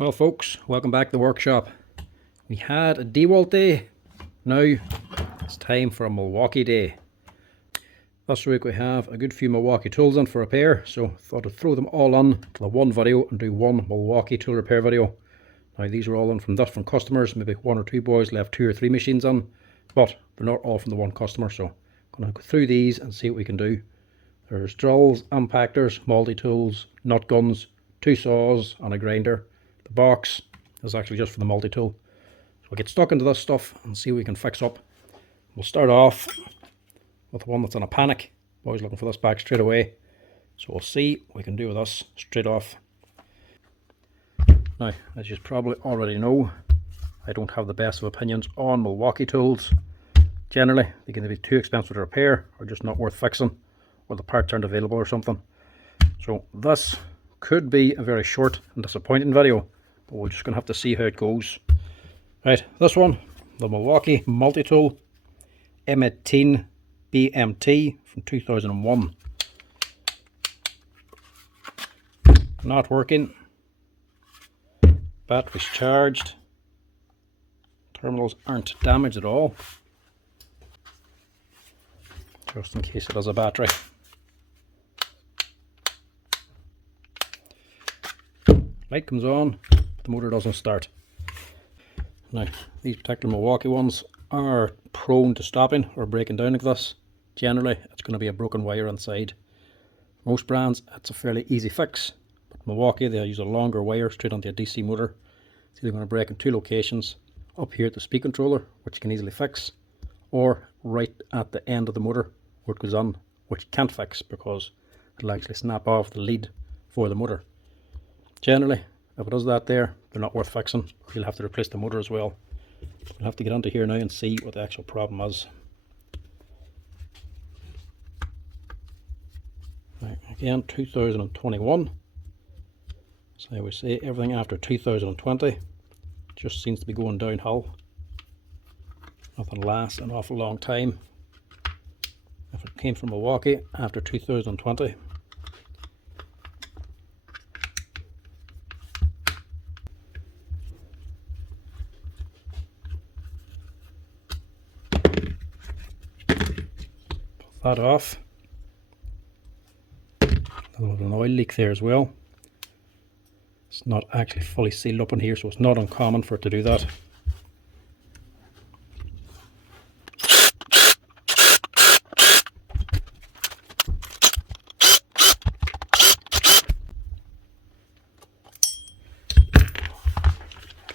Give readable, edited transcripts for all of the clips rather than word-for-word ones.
Well folks, welcome back to the workshop. We had a DeWalt day, now it's time for a Milwaukee day. This week we have a good few Milwaukee tools on for repair, so I thought I'd throw them all on to the one video and do one Milwaukee tool repair video. Now these are all on from different customers, maybe one or two boys left 2 or 3 machines on, but they're not all from the one customer, so I'm going to go through these and see what we can do. There's drills, impactors, multi-tools, nut guns, 2 saws and a grinder. The box is actually just for the multi-tool. So we'll get stuck into this stuff and see what we can fix up. We'll start off with the one that's in a panic. Boys looking for this back straight away. So we'll see what we can do with this straight off. Now, as you probably already know, I don't have the best of opinions on Milwaukee tools. Generally, they can be too expensive to repair or just not worth fixing, or the parts aren't available or something. So this could be a very short and disappointing video, but we're just going to have to see how it goes. Right, this one, the Milwaukee multi-tool M18 BMT from 2001. Not working. Battery's charged. Terminals aren't damaged at all, just in case it has a battery. Light comes on, the motor doesn't start. Now, these particular Milwaukee ones are prone to stopping or breaking down like this. Generally, it's going to be a broken wire inside. Most brands, it's a fairly easy fix, but Milwaukee, they'll use a longer wire straight onto a DC motor. It's either going to break in 2 locations, up here at the speed controller, which you can easily fix, or right at the end of the motor where it goes on, which you can't fix because it'll actually snap off the lead for the motor. Generally, if it does that there, they're not worth fixing. You'll have to replace the motor as well. We'll have to get onto here now and see what the actual problem is. Right, again, 2021. So I would say everything after 2020 just seems to be going downhill. Nothing lasts an awful long time. If it came from Milwaukee after 2020, that off. A little bit of an oil leak there as well. It's not actually fully sealed up in here, so it's not uncommon for it to do that.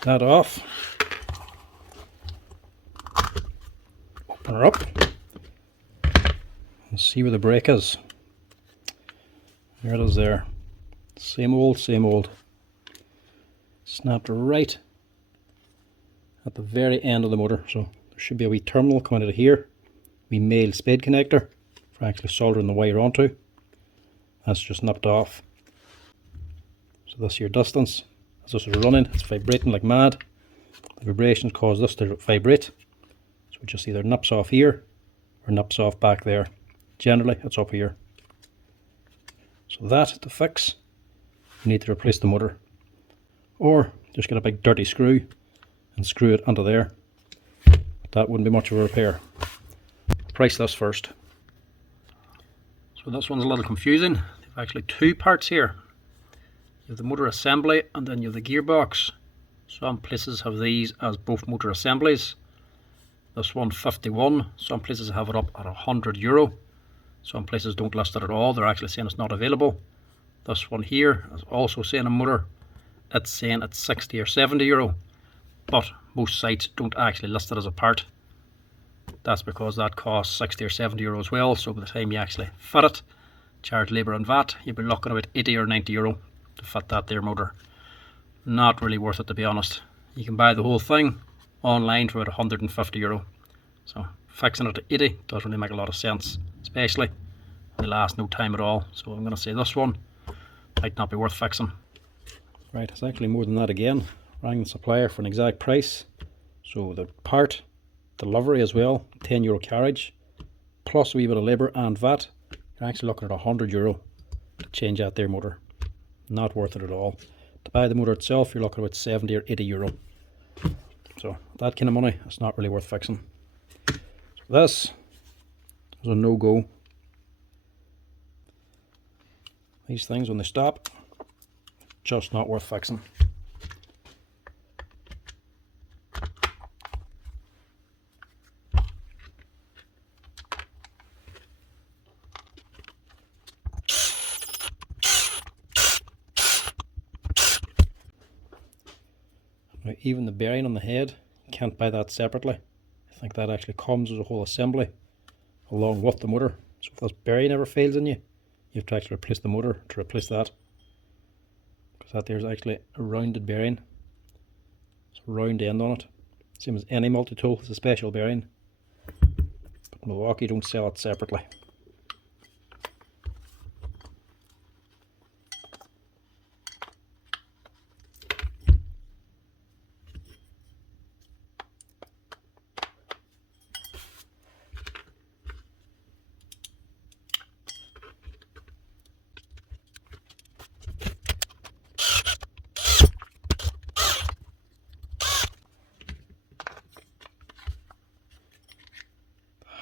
That off. Open her up. See where the brake is. There it is there. Same old, same old. Snapped right at the very end of the motor. So there should be a wee terminal coming out of here. Wee male spade connector for actually soldering the wire onto. That's just nipped off. So this here distance, as this is running, it's vibrating like mad. The vibrations cause this to vibrate. So it just either nips off here or nips off back there. Generally, it's up here. So that to fix, you need to replace the motor, or just get a big dirty screw and screw it onto there. That wouldn't be much of a repair. Price this first. So this one's a little confusing. There's actually 2 parts here. You have the motor assembly and then you have the gearbox. Some places have these as both motor assemblies. This one 51. Some places have it up at €100. Some places don't list it at all. They're actually saying it's not available. This one here is also saying a motor. It's saying it's 60 or 70 euro. But most sites don't actually list it as a part. That's because that costs 60 or 70 euro as well. So by the time you actually fit it, charge labour and VAT, you'll be looking at about 80 or 90 euro to fit that there motor. Not really worth it, to be honest. You can buy the whole thing online for about 150 euro. So fixing it at 80 doesn't really make a lot of sense, especially they last no time at all. So I'm going to say this one might not be worth fixing. Right, it's actually more than that again. Rang the supplier for an exact price. So the part, the livery as well, €10 carriage, plus a wee bit of labour and VAT. You're actually looking at €100 to change out their motor. Not worth it at all. To buy the motor itself, you're looking at about 70 or 80 euro. So that kind of money, it's not really worth fixing. So this is a no-go. These things, when they stop, just not worth fixing. Now, even the bearing on the head, you can't buy that separately. I think that actually comes as a whole assembly along with the motor. So if this bearing ever fails in you, you have to actually replace the motor to replace that. Because that there's actually a rounded bearing. It's a round end on it. Same as any multi-tool, it's a special bearing. But Milwaukee don't sell it separately.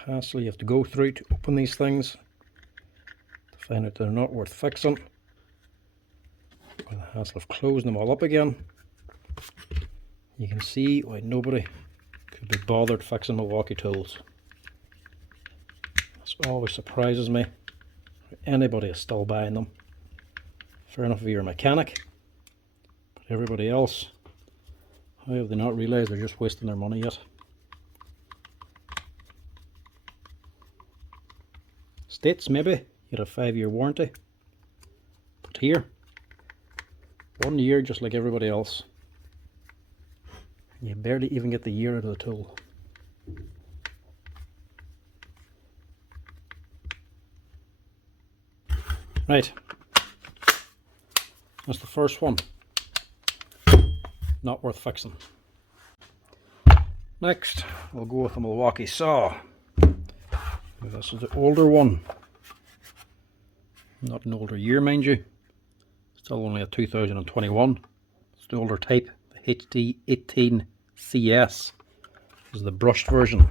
Hassle you have to go through to open these things to find out they're not worth fixing, or the hassle of closing them all up again. You can see why nobody could be bothered fixing Milwaukee tools. This always surprises me. Anybody is still buying them. Fair enough if you're a mechanic, but everybody else, how have they not realised they're just wasting their money yet? States maybe you get a 5-year warranty, but here 1 year just like everybody else. You barely even get the year out of the tool. Right, that's the first one. Not worth fixing. Next we'll go with the Milwaukee saw. This is the older one. Not an older year, mind you. Still only a 2021. It's the older type, the HD18CS. This is the brushed version.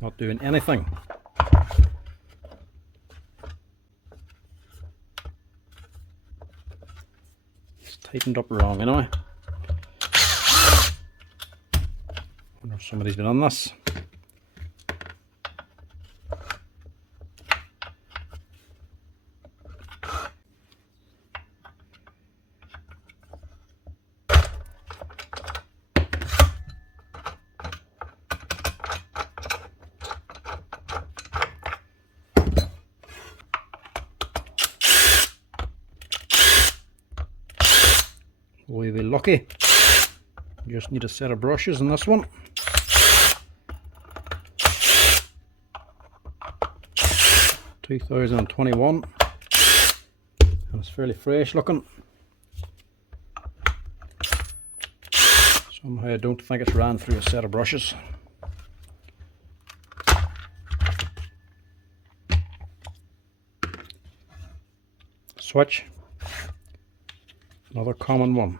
Not doing anything. Tightened up wrong anyway. Wonder if somebody's been on this. We'll be lucky. Just need a set of brushes in this one. (2021) and it's fairly fresh looking. Somehow I don't think it's ran through a set of brushes. Switch, another common one.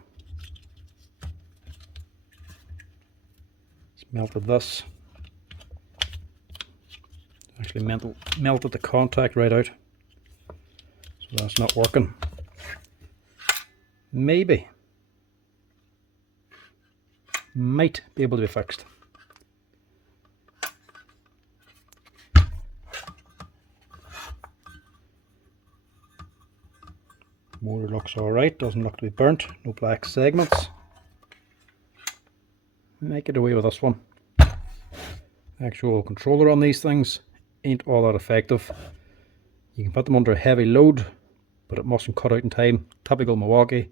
Melted this. Actually melted the contact right out. So that's not working. Maybe. Might be able to be fixed. Motor looks alright, doesn't look to be burnt, no black segments. Make it away with this one. Actual controller on these things ain't all that effective. You can put them under a heavy load, but it mustn't cut out in time. Typical Milwaukee.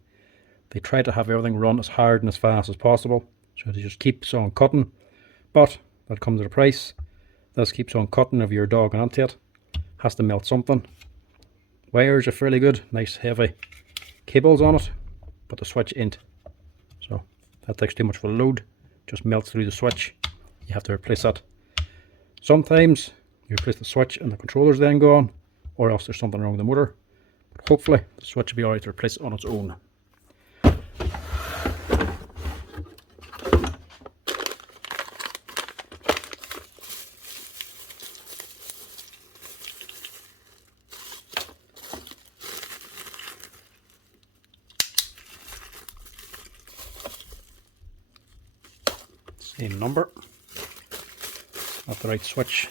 They try to have everything run as hard and as fast as possible, so they just keeps on cutting. But that comes at a price. This keeps on cutting if you're dogging onto it. Has to melt something. Wires are fairly good, nice heavy cables on it, but the switch ain't. So that takes too much of a load just melts through the switch. You have to replace that. Sometimes you replace the switch and the controller's then gone, or else there's something wrong with the motor. But hopefully the switch will be alright to replace it on its own. Same number. Not the right switch.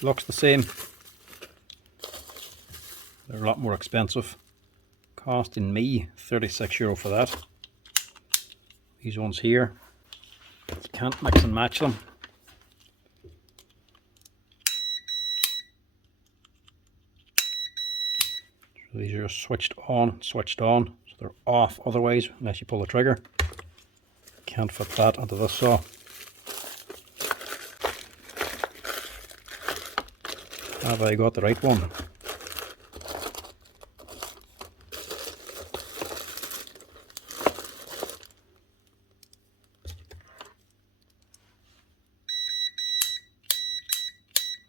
Looks the same. They're a lot more expensive. Costing me €36 for that. These ones here, you can't mix and match them. So these are just switched on, so they're off otherwise unless you pull the trigger. Can't fit that onto this saw. Have I got the right one?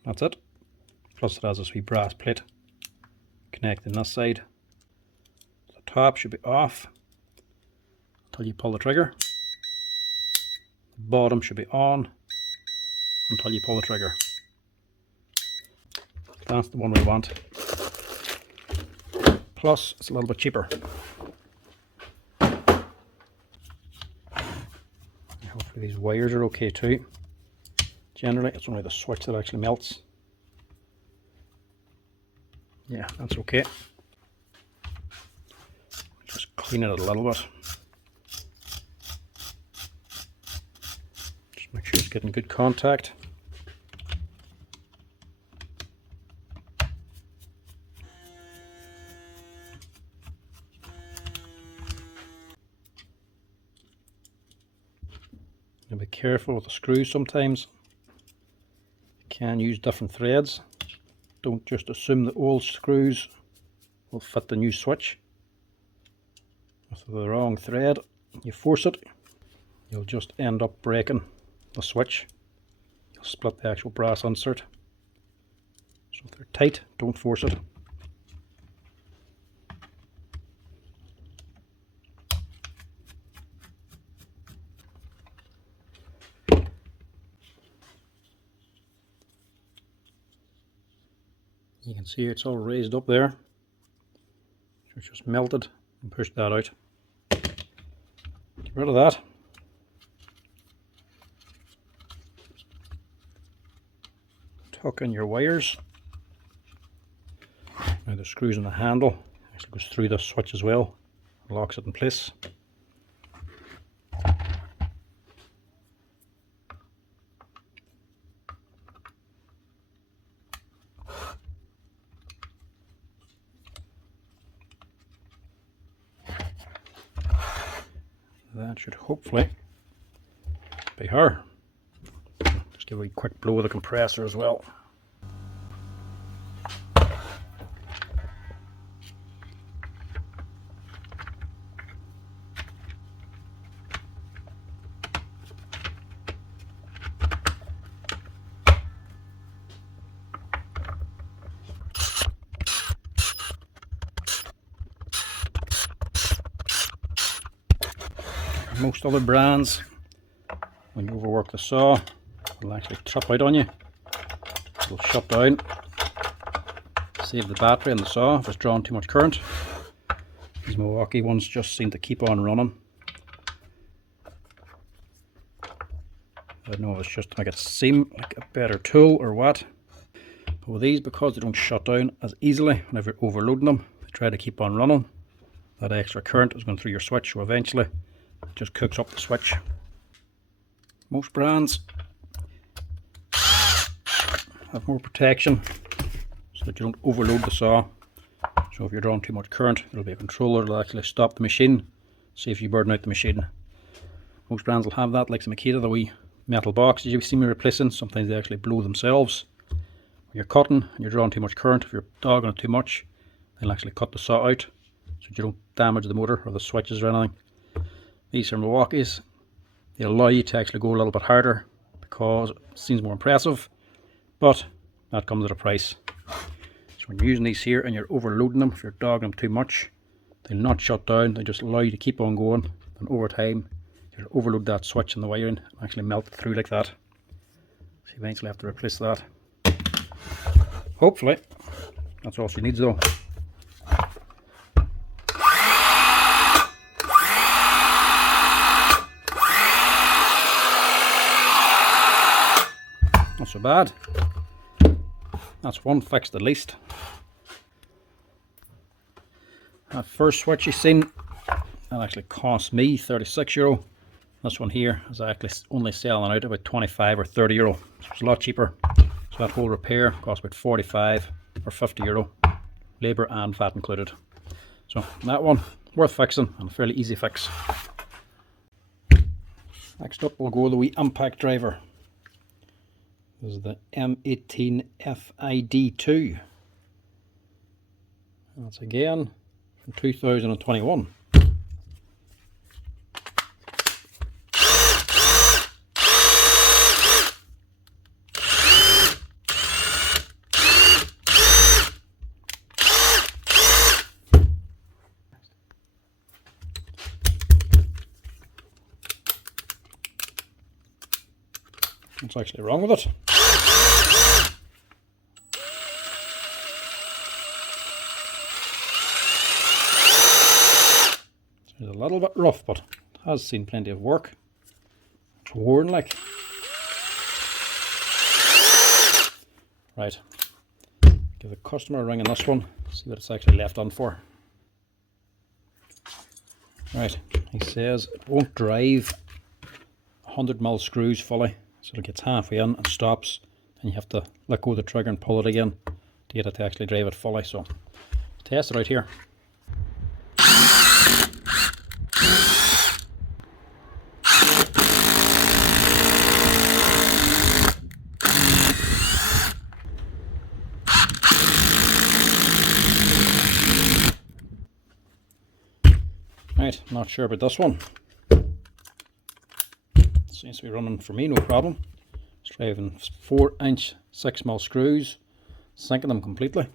That's it. Plus it has this wee brass plate connecting this side. The top should be off until you pull the trigger. The bottom should be on until you pull the trigger. That's the one we want. Plus it's a little bit cheaper. Hopefully these wires are okay too. Generally it's only the switch that actually melts. Yeah, that's okay. Just clean it a little bit. Just make sure it's getting good contact. And be careful with the screws sometimes. You can use different threads. Don't just assume the old screws will fit the new switch. With the wrong thread, you force it, you'll just end up breaking the switch. You'll split the actual brass insert. So if they're tight, don't force it. You can see it's all raised up there. So it's just melted and pushed that out. Get rid of that. Tuck in your wires. Now the screws in the handle actually goes through the switch as well. Locks it in place. That should hopefully be her. Just give a quick blow with the compressor as well. Most other brands, when you overwork the saw, it'll actually trip out on you. It'll shut down, save the battery in the saw if it's drawing too much current. These Milwaukee ones just seem to keep on running. I don't know if it's just to make it seem like a better tool or what. But with these, because they don't shut down as easily whenever you're overloading them, they try to keep on running. That extra current is going through your switch, so eventually it just cooks up the switch. Most brands have more protection so that you don't overload the saw. So if you're drawing too much current, there'll be a controller that'll actually stop the machine, see if you burn out the machine. Most brands will have that, like the Makita, the wee metal boxes you see me replacing. Sometimes they actually blow themselves. When you're cutting and you're drawing too much current, if you're dogging it too much, they'll actually cut the saw out so you don't damage the motor or the switches or anything. These are Milwaukee's. They allow you to actually go a little bit harder because it seems more impressive, but that comes at a price. So when you're using these here and you're overloading them, if you're dogging them too much, they'll not shut down, they just allow you to keep on going, and over time you'll overload that switch in the wiring and actually melt it through like that. So you eventually have to replace that. Hopefully that's all she needs though. Not so bad. That's one fixed at least. That first switch you've seen, that actually cost me €36. This one here is actually only selling out about 25 or 30 euro. So it's a lot cheaper. So that whole repair costs about 45 or 50 euro, labour and VAT included. So that one, worth fixing and a fairly easy fix. Next up we'll go with the wee impact driver. This is the M18 FID2. That's again from 2021. What's actually wrong with it? It's a little bit rough, but it has seen plenty of work. It's worn like. Right. Give the customer a ring on this one, see what it's actually left on for. Right, he says it won't drive 100mm screws fully, so it gets halfway in and stops, and you have to let go of the trigger and pull it again to get it to actually drive it fully. So test it out here. Right, not sure about this one. Seems to be running for me no problem. It's driving 4-inch 6mm screws, sinking them completely,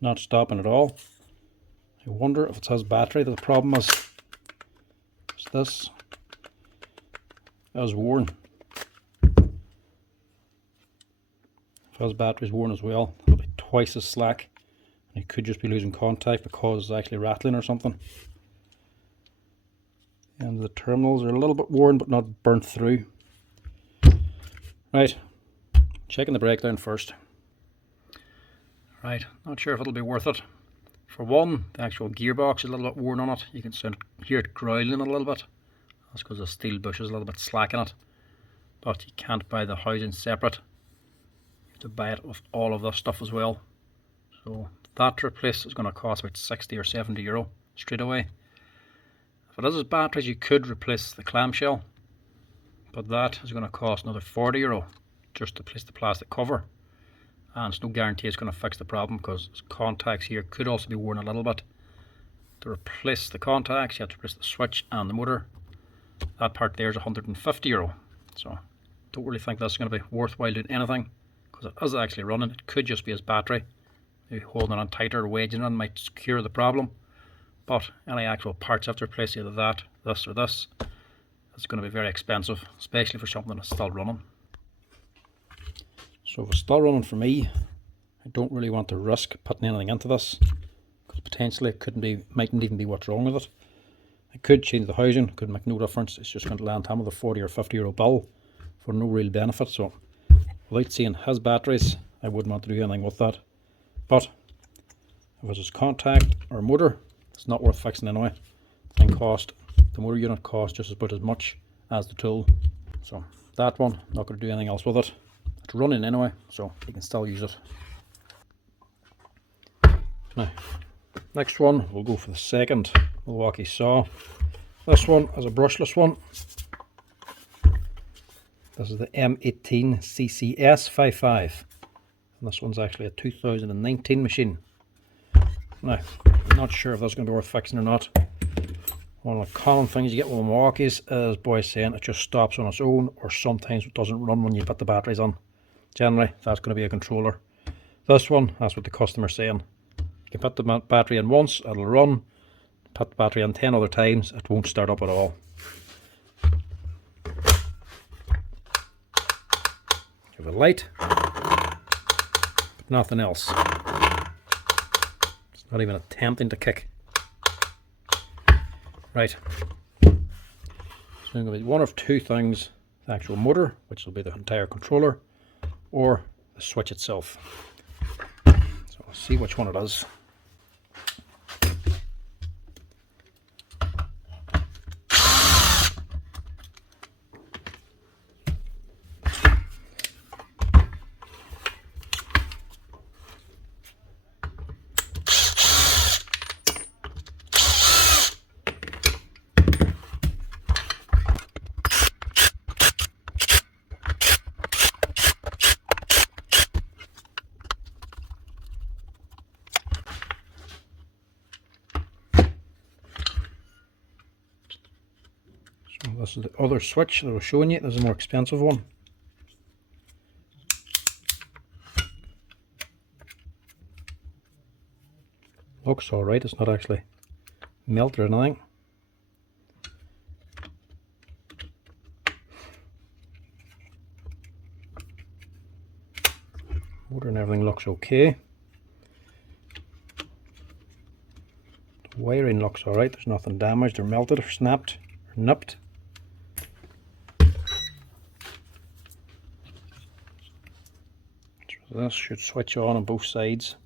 not stopping at all. I wonder if it's his battery that the problem is. This is worn. If his battery's worn as well, it'll be twice as slack, and he could just be losing contact because it's actually rattling or something. And the terminals are a little bit worn but not burnt through. Right, checking the breakdown first. Right, not sure if it'll be worth it. For one, the actual gearbox is a little bit worn on it. You can hear it growling a little bit. That's because the steel bush is a little bit slack in it. But you can't buy the housing separate. You have to buy it with all of this stuff as well. So that to replace is going to cost about 60 or 70 euro straight away. If it is as batteries, you could replace the clamshell, but that is going to cost another 40 euro just to replace the plastic cover, and it's no guarantee it's going to fix the problem because contacts here could also be worn a little bit. To replace the contacts you have to replace the switch and the motor. That part there is 150 euro, so don't really think that's going to be worthwhile doing anything because it is actually running. It could just be his battery. Maybe holding it on tighter or wedging it on might cure the problem. But any actual parts have to replace either that, this or this. It's going to be very expensive, especially for something that's still running. So if it's still running for me, I don't really want to risk putting anything into this because potentially it mightn't even be what's wrong with it. I could change the housing, could make no difference. It's just going to land him with a 40 or 50 euro bill for no real benefit. So without seeing his batteries, I wouldn't want to do anything with that. But if it's his contact or motor, it's not worth fixing anyway. The motor unit costs just about as much as the tool. So that one, not going to do anything else with it. It's running anyway, so you can still use it. Now, next one, we'll go for the second Milwaukee saw. This one is a brushless one. This is the M18 CCS 55. And this one's actually a 2019 machine. Now, I'm not sure if that's going to be worth fixing or not. One of the common things you get with Milwaukee's is, boys saying it just stops on its own, or sometimes it doesn't run when you put the batteries on. Generally, that's going to be a controller. This one, that's what the customer's saying. You can put the battery in once, it'll run. Put the battery in 10 other times, it won't start up at all. Give it a light, but nothing else. It's not even attempting to kick. Right. So I'm going to be one of two things: the actual motor, which will be the entire controller, or the switch itself. So let's see which one it is. So this is the other switch that I was showing you. This is a more expensive one. Looks alright, it's not actually melted or anything. Motor and everything looks okay. The wiring looks alright, there's nothing damaged or melted or snapped or nipped. So this should switch on both sides.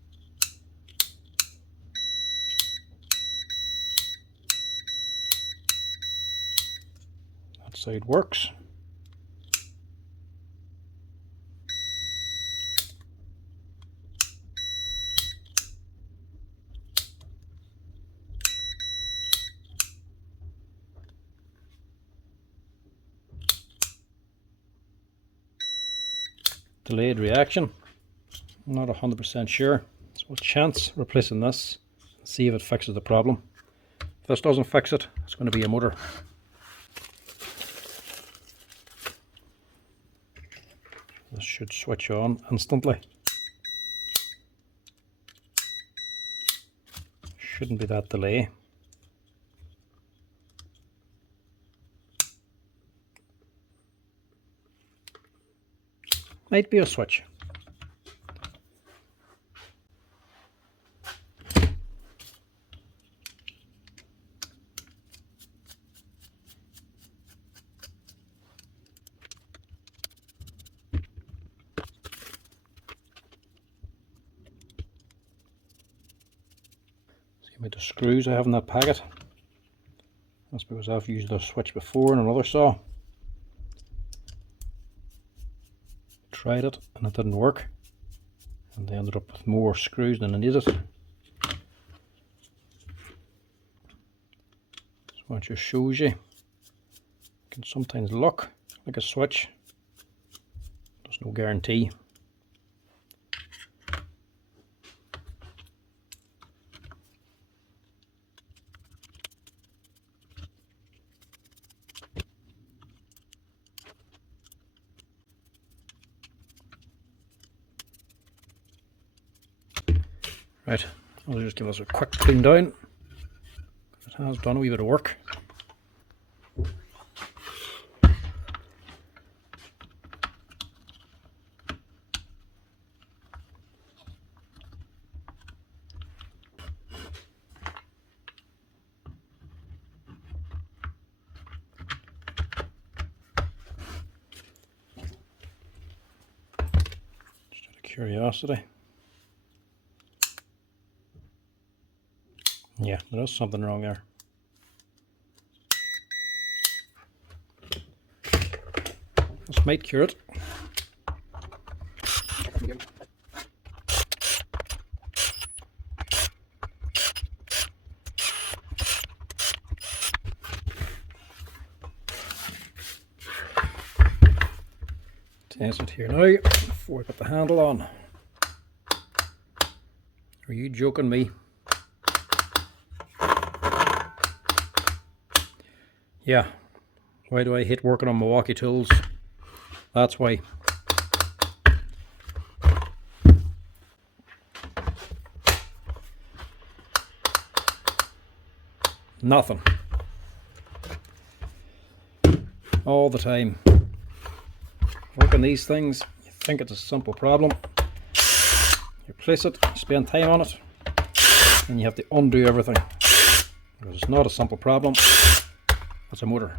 That side works. Delayed reaction. I'm not 100% sure, so we'll chance replacing this and see if it fixes the problem. If this doesn't fix it, it's going to be a motor. This should switch on instantly. Shouldn't be that delay. Might be a switch. See about the screws I have in that packet. That's because I've used the switch before in another saw. Tried it and it didn't work, and they ended up with more screws than I needed. So it just shows you, it can sometimes look like a switch. There's no guarantee. Right, I'll just give us a quick clean down. It has done a wee bit of work. Just out of curiosity. Yeah, there is something wrong there. This might cure it. Test it here now before I put the handle on. Are you joking me? Yeah, why do I hate working on Milwaukee tools? That's why. Nothing. All the time. Working these things, you think it's a simple problem. You place it, spend time on it, and you have to undo everything. Because it's not a simple problem, it's a motor.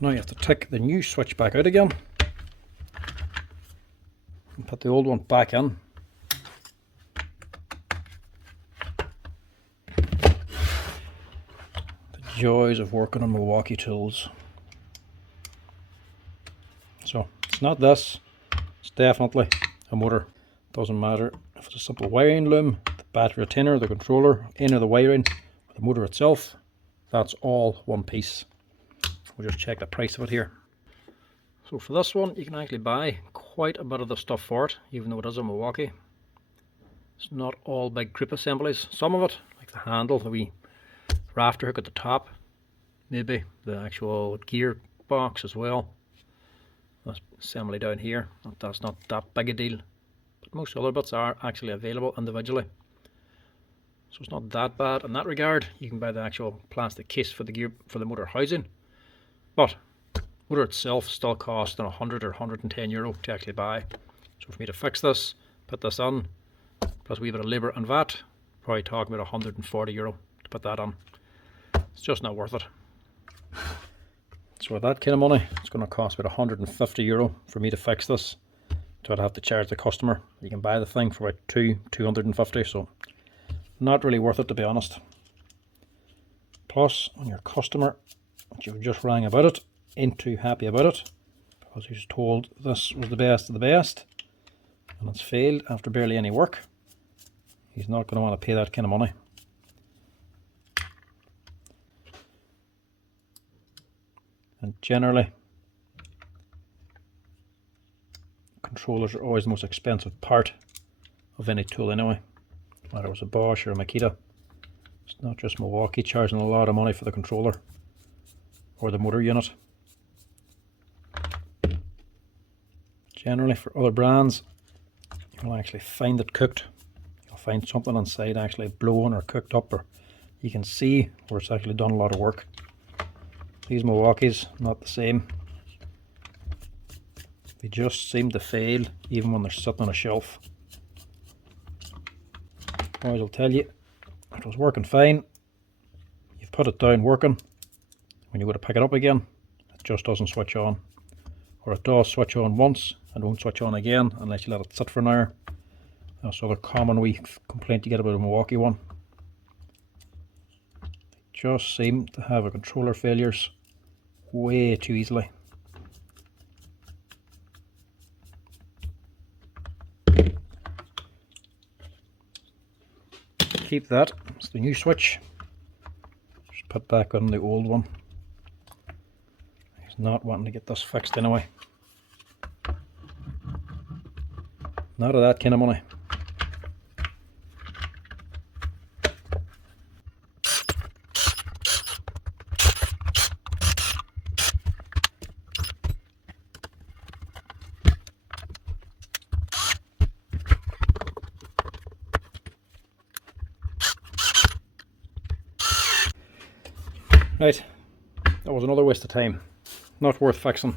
Now you have to take the new switch back out again and put the old one back in. The joys of working on Milwaukee tools. So it's not this, it's definitely a motor. Doesn't matter if it's a simple wiring loom, the battery retainer, the controller, any of the wiring, or the motor itself, that's all one piece. We'll just check the price of it here. So for this one, you can actually buy quite a bit of the stuff for it, even though it is a Milwaukee. It's not all big grip assemblies. Some of it, like the handle, the wee rafter hook at the top, maybe the actual gear box as well. This assembly down here, that's not that big a deal. But most other bits are actually available individually. So it's not that bad in that regard. You can buy the actual plastic case for the gear, for the motor housing. But the motor itself still costs 100 or 110 euro to actually buy. So for me to fix this, put this on, plus a wee bit of labour and VAT, probably talking about 140 euro to put that on. It's just not worth it. So with that kind of money, it's going to cost about 150 euro for me to fix this. So I'd have to charge the customer. You can buy the thing for about 250, so not really worth it, to be honest. Plus, when your customer, which you've just rang about it, ain't too happy about it, because he was told this was the best of the best, and it's failed after barely any work, he's not going to want to pay that kind of money. And generally, controllers are always the most expensive part of any tool anyway, whether it was a Bosch or a Makita. It's not just Milwaukee charging a lot of money for the controller or the motor unit. Generally, for other brands, you'll actually find it cooked. You'll find something inside actually blown or cooked up, or you can see where it's actually done a lot of work. These Milwaukees, not the same. They just seem to fail even when they're sitting on a shelf. Boys will tell you, it was working fine. You've put it down working. When you go to pick it up again, it just doesn't switch on. Or it does switch on once and won't switch on again unless you let it sit for an hour. That's another common wee complaint you get about a Milwaukee one. They just seem to have a controller failures way too easily. Keep that, it's the new switch. Just put back on the old one. He's not wanting to get this fixed anyway. Not of that kind of money. Right, that was another waste of time. Not worth fixing.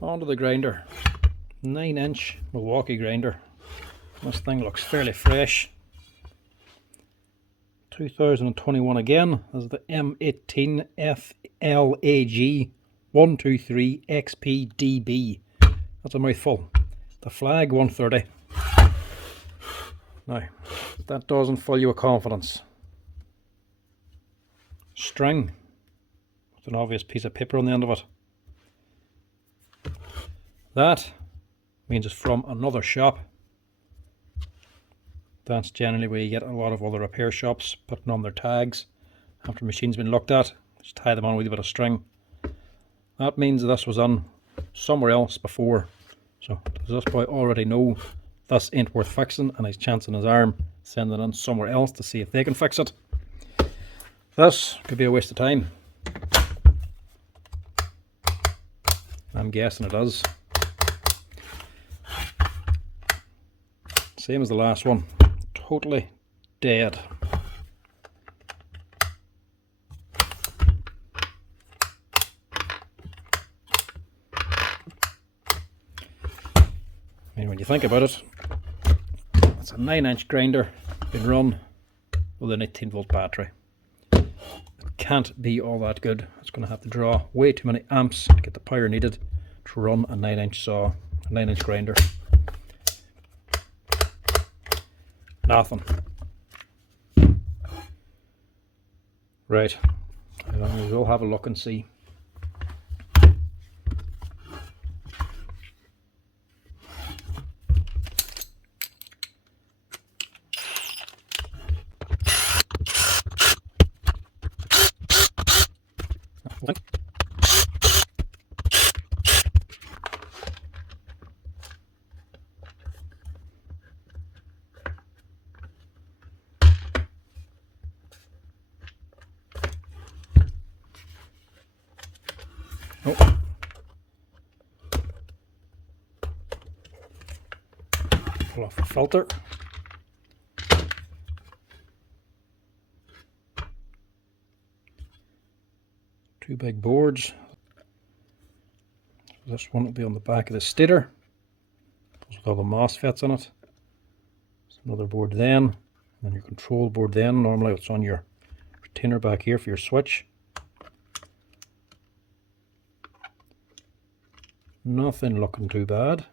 Onto the grinder. 9-inch Milwaukee grinder. This thing looks fairly fresh. 2021 again. This is the M18 FLAG 123XPDB. That's a mouthful. The flag 130. Now, that doesn't fill you with confidence. String with an obvious piece of paper on the end of it. That means it's from another shop. That's generally where you get a lot of other repair shops putting on their tags after the machine's been looked at. Just tie them on with a bit of string. That means this was on somewhere else before So does this boy already know this ain't worth fixing, and he's chancing his arm sending it somewhere else to see if they can fix it? This could be a waste of time. I'm guessing it is. Same as the last one. Totally dead. I mean, when you think about it, it's a 9-inch grinder being run with an 18-volt battery. It can't be all that good. It's going to have to draw way too many amps to get the power needed to run a 9-inch saw, a 9-inch grinder. Nothing. Right, we'll have a look and see. Oh. Pull off the filter. Two big boards. This one will be on the back of the stator. Goes with all the MOSFETs in it. There's another board then, and your control board then. Normally it's on your retainer back here for your switch. Nothing looking too bad.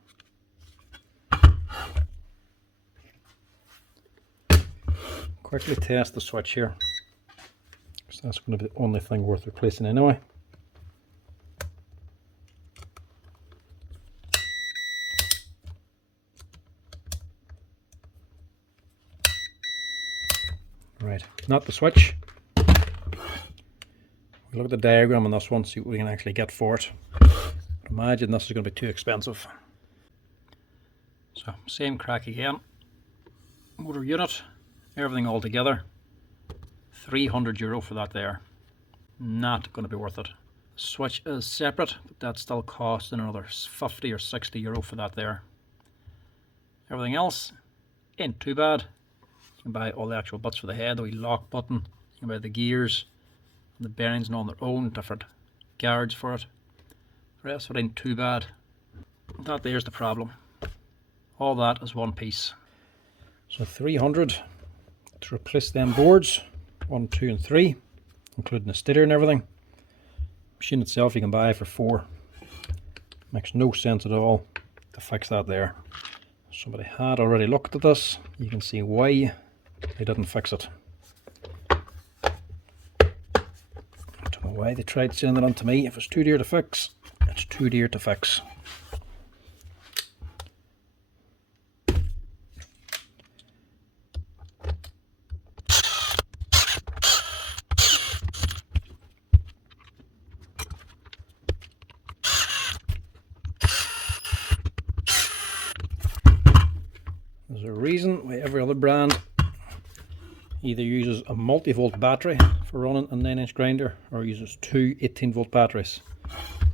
Quickly test the switch here, because that's going to be the only thing worth replacing anyway. Right, not the switch. We look at the diagram on this one, see what we can actually get for it. Imagine this is going to be too expensive. So same crack again. Motor unit, everything all together, €300 for that there. Not going to be worth it. Switch is separate, but that still costs another 50 or 60 euro for that there. Everything else ain't too bad. You can buy all the actual bits for the head, the wee lock button. You can buy the gears and the bearings and on their own, different guards for it. The rest of it ain't too bad. That there's the problem. All that is one piece. So 300 to replace them boards, 1, 2 and 3, including the stator and everything. Machine itself you can buy for 4. Makes no sense at all to fix that there. Somebody had already looked at this. You can see why they didn't fix it. I don't know why they tried sending it on to me. If it's too dear to fix, it's too dear to fix. There's a reason why every other brand either uses a multi-volt battery for running a 9-inch grinder or uses 2 18-volt batteries.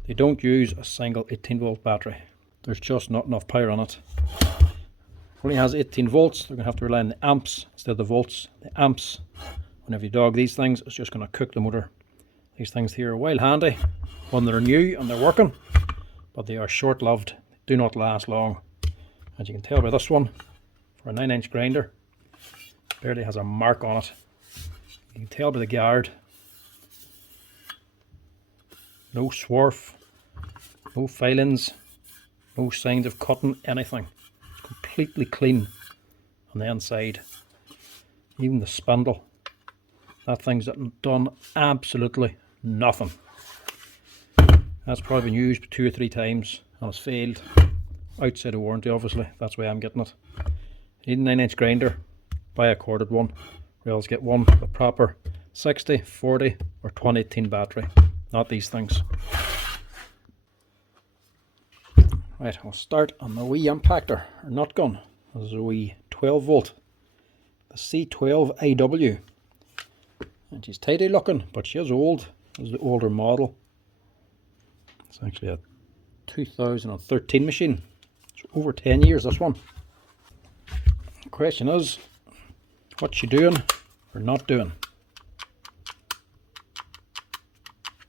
They don't use a single 18-volt battery. There's just not enough power on it. It only has 18 volts. They're going to have to rely on the amps instead of the volts. The amps, whenever you dog these things, it's just going to cook the motor. These things here are well handy when they're new and they're working, but they are short-lived. They do not last long. As you can tell by this one, for a 9-inch grinder, barely has a mark on it. You can tell by the guard. No swarf, no filings, no signs of cutting anything. It's completely clean on the inside. Even the spindle, that thing's done absolutely nothing. That's probably been used 2 or 3 times and has failed. Outside of warranty, obviously. That's why I'm getting it. You need a 9-inch grinder, buy a corded one, or else get one with a proper 60, 40 or 2018 battery. Not these things. Right, I'll start on the wee impactor, or nut gun. This is a wee 12 volt, the C12AW. And she's tidy looking, but she is old. This is the older model. It's actually a 2013 machine. It's over 10 years, this one. The question is, what's she doing or not doing?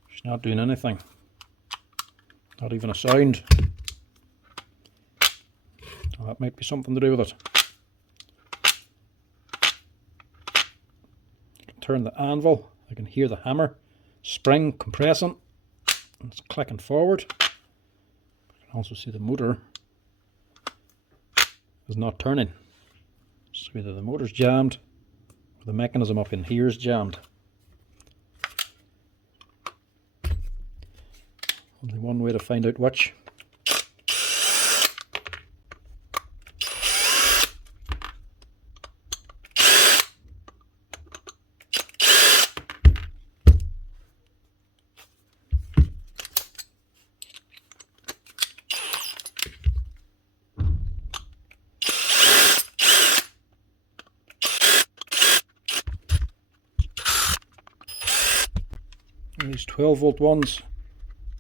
She's not doing anything. Not even a sound. Well, that might be something to do with it. I can turn the anvil. I can hear the hammer spring compressing. It's clicking forward. I can also see the motor is not turning. So either the motor's jammed or the mechanism up in here is jammed. Only one way to find out which. These 12 volt ones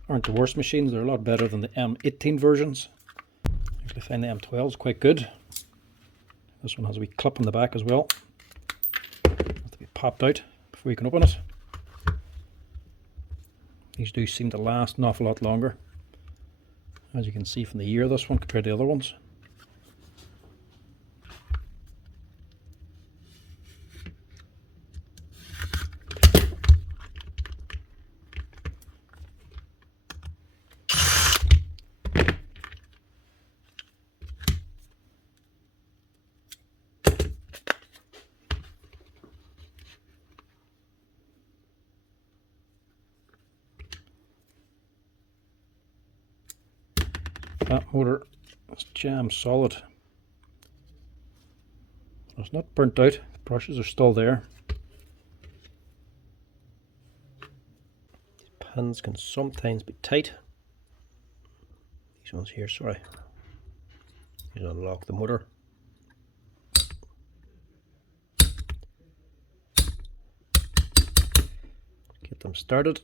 aren't the worst machines. They're a lot better than the M18 versions. I actually find the M12s quite good. This one has a wee clip in the back as well. It has to be popped out before you can open it. These do seem to last an awful lot longer, as you can see from the year of this one compared to the other ones. That motor is jammed solid. It's not burnt out, the brushes are still there. These pins can sometimes be tight. These ones here, sorry. You unlock the motor. Get them started.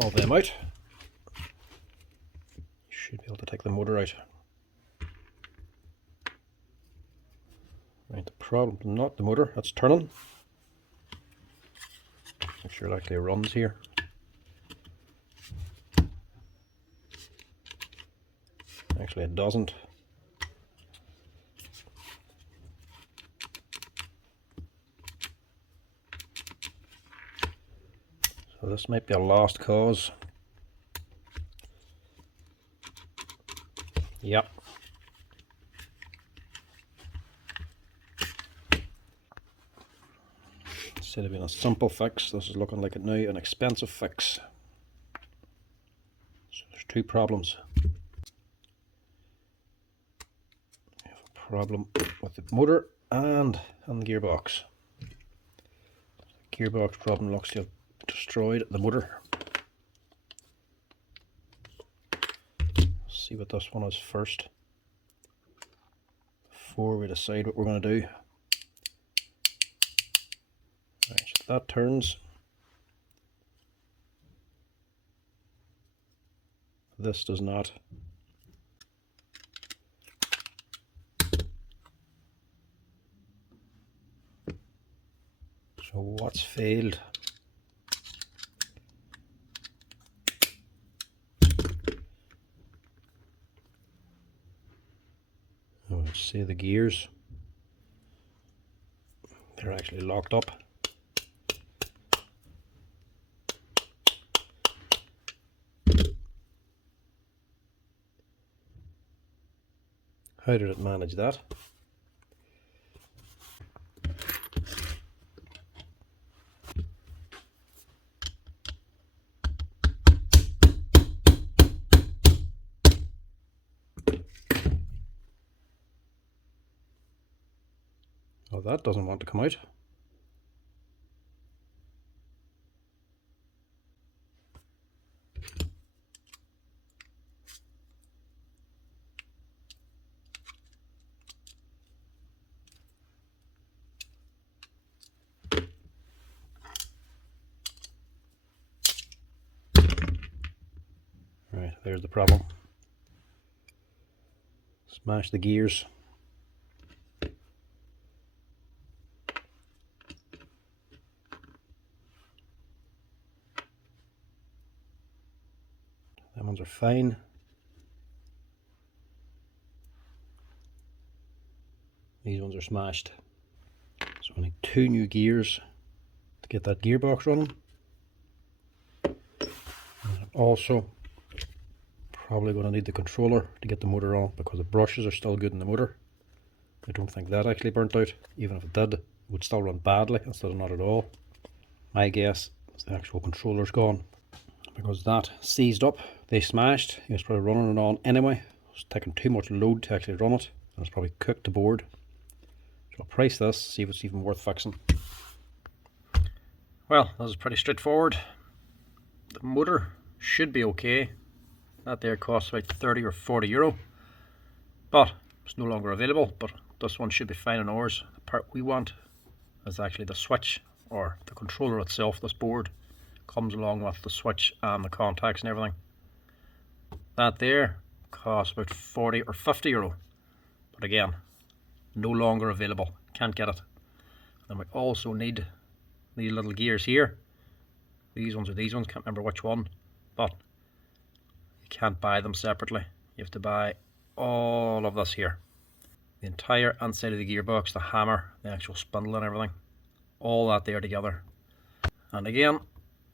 Pull them out. You should be able to take the motor out. Right, the problem, not the motor, that's turning. Make sure it actually runs here. Actually it doesn't. So this might be a lost cause. Yep. Instead of being a simple fix, this is looking like it now an expensive fix. So there's two problems. We have a problem with the motor and the gearbox. The gearbox problem looks to have destroyed the motor. See what this one is first before we decide what we're going to do. Right, so that turns. This does not. So what's failed? Let's see the gears. They're actually locked up. How did it manage that? that doesn't want to come out. Right, there's the problem. Smash the gears. Them ones are fine. These ones are smashed. So I need 2 new gears to get that gearbox running. And also probably going to need the controller to get the motor on, because the brushes are still good in the motor. I don't think that actually burnt out. Even if it did, it would still run badly instead of not at all. My guess is the actual controller's gone, because that seized up. They smashed. It was probably running it on anyway. It's taking too much load to actually run it, and it's probably cooked the board. So I'll price this, see if it's even worth fixing. Well, this is pretty straightforward. The motor should be okay. That there costs about 30 or 40 euro, but it's no longer available. But this one should be fine on ours. The part we want is actually the switch, or the controller itself. This board comes along with the switch and the contacts and everything. That there costs about 40 or 50 euro, but again, no longer available. Can't get it. And we also need these little gears here. These ones or these ones, can't remember which one, but you can't buy them separately. You have to buy all of this here. The entire inside of the gearbox, the hammer, the actual spindle and everything. All that there together. And again,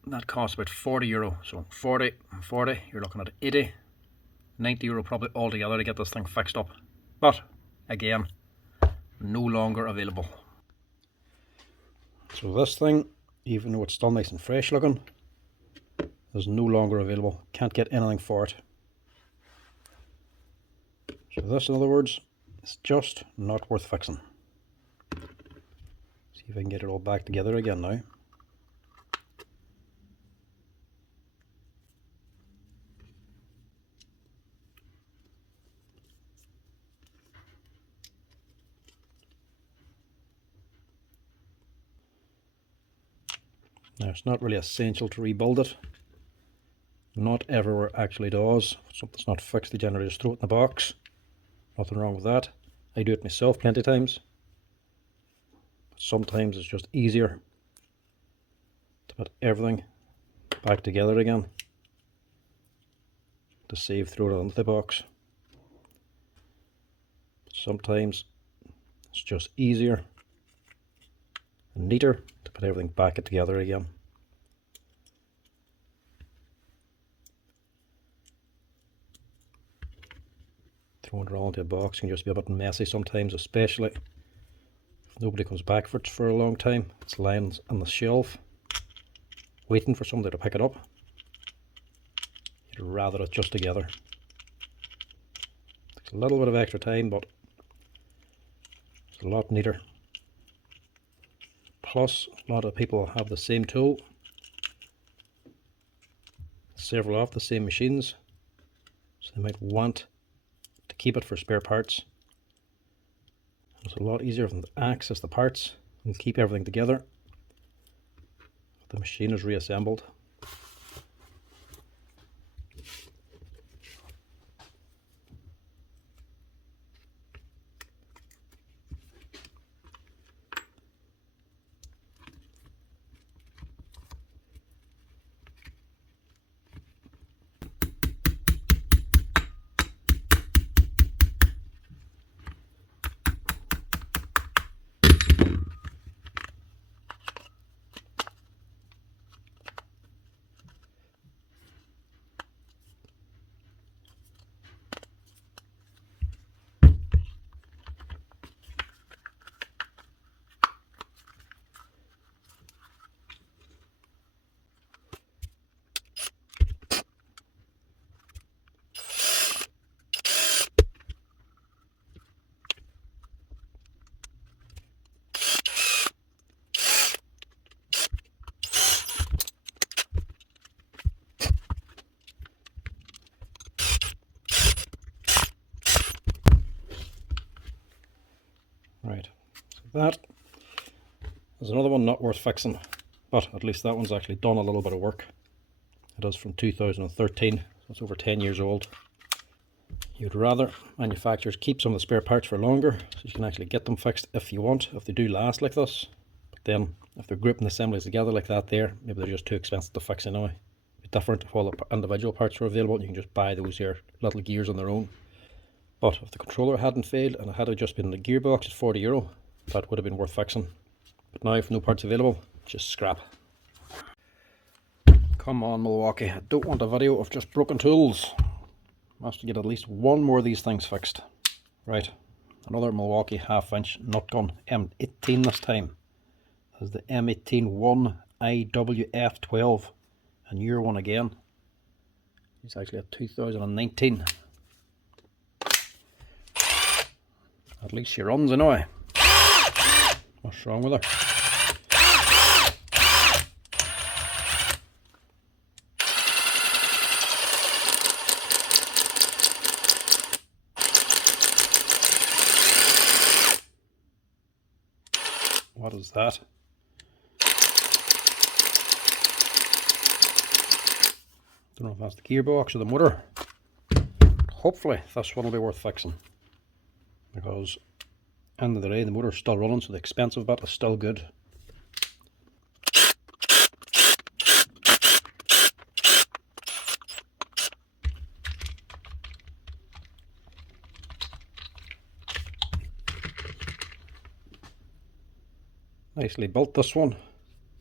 that costs about 40 euro. So 40 and 40, you're looking at 80, 90 euro probably altogether to get this thing fixed up. But again, no longer available. So this thing, even though it's still nice and fresh looking, is no longer available. Can't get anything for it. So this, in other words, is just not worth fixing. See if I can get it all back together again now. Now, it's not really essential to rebuild it. Not everywhere actually does. If something's not fixed, they generally just throw it in the box. Nothing wrong with that. I do it myself plenty of times. But sometimes it's just easier to put everything back together again, to save throwing it into the box. But sometimes it's just easier and neater to put everything back together again. Throwing it all into a box can just be a bit messy sometimes, especially if nobody comes back for it for a long time. It's lying on the shelf waiting for somebody to pick it up. You'd rather it just together. Takes a little bit of extra time, but it's a lot neater. Plus, a lot of people have the same tool, several of the same machines, so they might want to keep it for spare parts. It's a lot easier for them to access the parts and keep everything together. The machine is reassembled. that. There's another one not worth fixing, but at least that one's actually done a little bit of work. It is from 2013, so it's over 10 years old. You'd rather manufacturers keep some of the spare parts for longer, so you can actually get them fixed if you want, if they do last like this. But then, if they're grouping assemblies together like that there, maybe they're just too expensive to fix anyway. It'd be different if all the individual parts were available and you can just buy those here little gears on their own. But if the controller hadn't failed and it had just been the gearbox at €40, that would have been worth fixing. But now, if no parts available, just scrap. Come on, Milwaukee, I don't want a video of just broken tools. Must get at least one more of these things fixed. Right, another Milwaukee half-inch nut gun, M18 this time. This is the M18-1 IWF12, and year one again. It's actually a 2019. At least she runs anyway. What's wrong with her? What is that? Don't know if that's the gearbox or the motor. Hopefully this one will be worth fixing, because end of the day the motor's still running, so the expensive bit is still good. Nicely built, this one.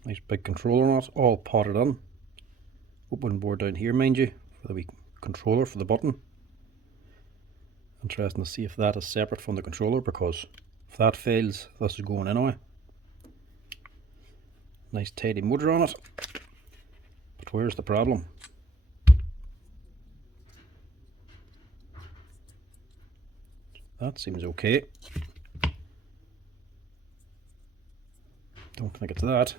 Nice big controller on it, all potted in. Open board down here, mind you, for the wee controller for the button. Interesting to see if that is separate from the controller, because if that fails, this is going anyway. Nice tidy motor on it. But where's the problem? That seems okay. Don't think it's that.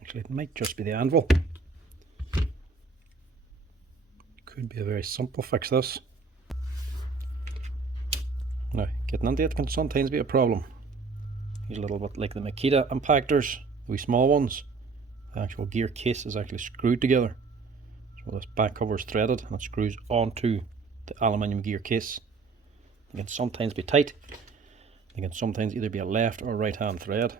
Actually, it might just be the anvil. Could be a very simple fix, this. Now, getting into it can sometimes be a problem. These a little bit like the Makita impactors, the wee small ones. The actual gear case is actually screwed together. So this back cover is threaded and it screws onto the aluminium gear case. They can sometimes be tight. They can sometimes either be a left or right hand thread.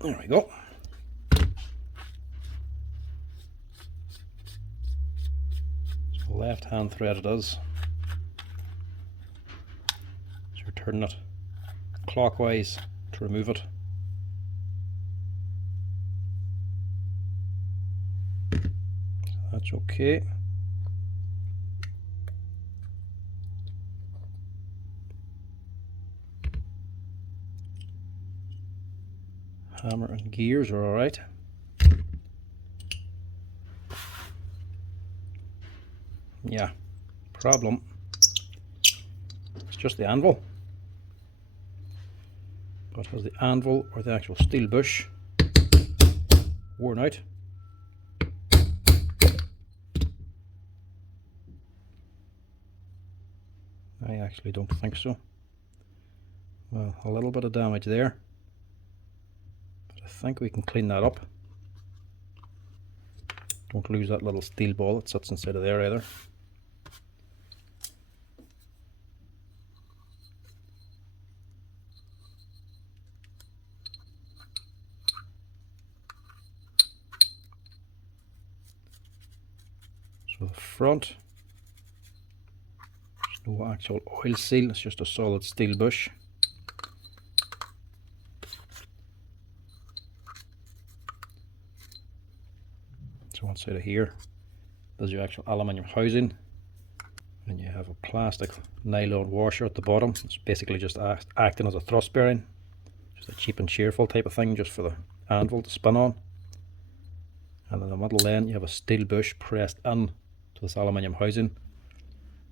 There we go. So left hand thread it is. So you're turning it clockwise to remove it. So that's okay. Hammer and gears are alright. Yeah, problem. It's just the anvil. But has the anvil or the actual steel bush worn out? I actually don't think so. Well, a little bit of damage there. I think we can clean that up. Don't lose that little steel ball that sits inside of there either. So the front, there's no actual oil seal, it's just a solid steel bush. So one side of here, there's your actual aluminium housing, and you have a plastic nylon washer at the bottom. It's basically just acting as a thrust bearing, just a cheap and cheerful type of thing, just for the anvil to spin on. And in the middle then you have a steel bush pressed in to this aluminium housing